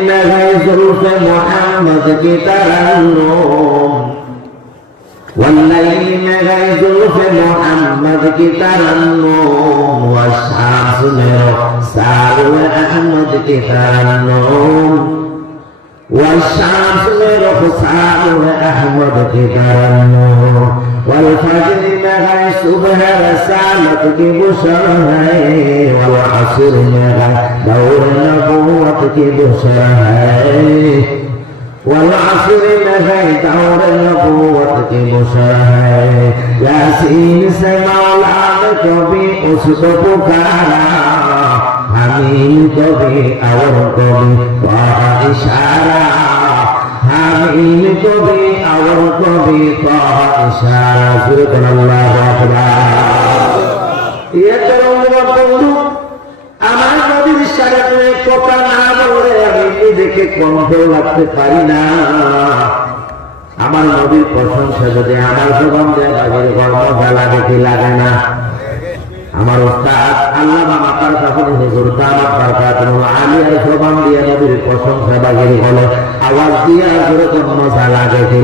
में गए जुल्फ़े मोहम्मद की तरन्नुम, वल्लैल में गए जुल्फ़े मोहम्मद की तरन्नुम, वशाम्स में रुख़सार अहमद की तरन्नुम, वशाम्स में रुख़सार अहमद की तरन्नुम, वल्फज्र में गए सुबह रसालत की बुशर है, वल्अस्र में गए दौर नबूवत की बुशर है, वल्अस्र में गए दौर नबूवत की बुशर है। यासीन से मौला ने कभी उसको पुकारा, हमीम को भी और को भी कहा इशारा, हमीम को भी और को भी कहा इशारा। सुबहान अल्लाह अकबर। ये तो बंधु আমার নবীর সাথে কথা না বলে আমি নিজেকে কন্ট্রোল রাখতে পারি না। আমার নবীর প্রশংসা যদি আমার জবান দিয়ে বাগের গর্ব লাগে কি লাগে না? আমার ওস্তাদ আল্লামা মাকার কাছে হুজুর দামাত বারকাতুহু আলিয়ার জবান দিয়ে নবীর প্রশংসা বাগের বলে আওয়াজ দিয়ে জোরে মজা লাগে কি